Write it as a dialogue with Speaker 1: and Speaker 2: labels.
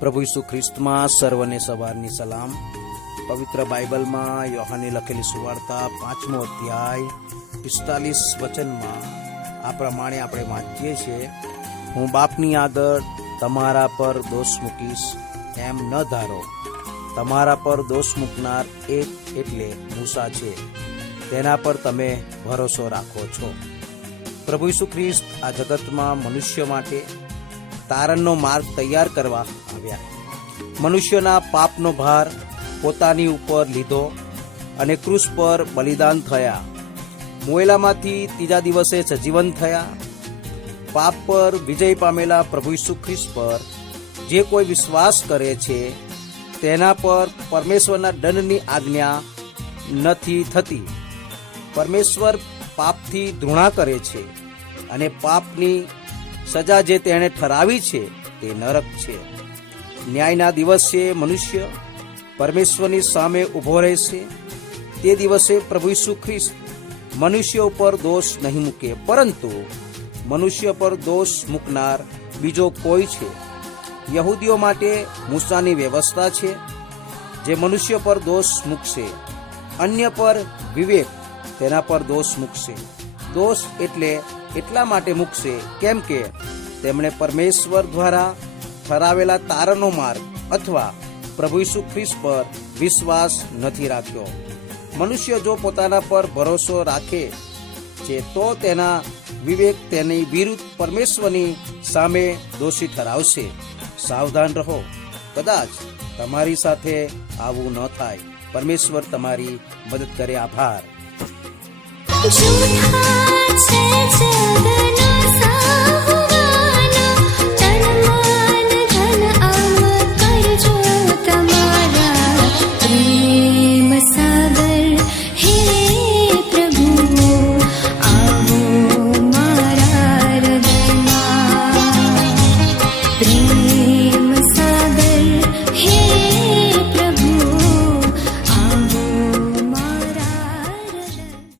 Speaker 1: પ્રભુ ઈસુ ખ્રિસ્તમાં સર્વને સવારની સલામ. પવિત્ર બાઇબલમાં યોહાને લખેલી સુવાર્તા પાંચમો અધ્યાય પિસ્તાલીસ વચનમાં આ પ્રમાણે આપણે વાંચીએ છીએ, હું બાપની આગળ તમારા પર દોષ મૂકીશ, એમ ન ધારો. તમારા પર દોષ મૂકનાર એક એટલે મૂસા છે. તેના પર તમે ભરોસો રાખો છો. પ્રભુ ઈસુ ખ્રિસ્ત આ જગતમાં મનુષ્ય માટે તારણનો માર્ગ તૈયાર કરવા આવ્યા. મનુષ્યના પાપનો ભાર પોતાની ઉપર લીધો અને ક્રુસ પર બલિદાન થયા. મોયલામાંથી ત્રીજા દિવસે સજીવન થયા. પાપ પર વિજય પામેલા પ્રભુ ઈસુ ખ્રિસ્ત પર જે કોઈ વિશ્વાસ કરે છે, તેના પર પરમેશ્વરના દંડની આજ્ઞા નથી થતી. પરમેશ્વર પાપથી ધૃણા કરે છે અને પાપની સજા જે તેણે ઠરાવી છે, તે નરક છે. ન્યાયના દિવસે મનુષ્ય પરમેશ્વરની સામે ઊભો રહેશે. તે દિવસે પ્રભુ ઈસુ ખ્રિસ્ત મનુષ્ય ઉપર દોષ નહીં મૂકે, પરંતુ મનુષ્ય પર દોષ મૂકનાર બીજો કોઈ છે. યહૂદીઓ માટે મૂસાની વ્યવસ્થા છે, જે મનુષ્ય પર દોષ મૂકશે. અન્ય પર વિવેક તેના પર દોષ મૂકશે. દોષ એટલે એટલા માટે મૂકશે. કેમ કે તેમણે પરમેશ્વર દ્વારા ઠરાવેલા તારનો માર્ગ અથવા પ્રભુ ઈસુ ખ્રિસ્ત પર વિશ્વાસ નથી રાખ્યો. મનુષ્ય જો પોતાના પર ભરોસો રાખે છે, તો તેના વિવેક તેની વિરુદ્ધ પરમેશ્વરની સામે દોષી ઠરાવશે. સાવધાન રહો. કદાચ તમારી સાથે આવું ન થાય. પરમેશ્વર તમારી મદદ કરે. આભાર.
Speaker 2: காதல்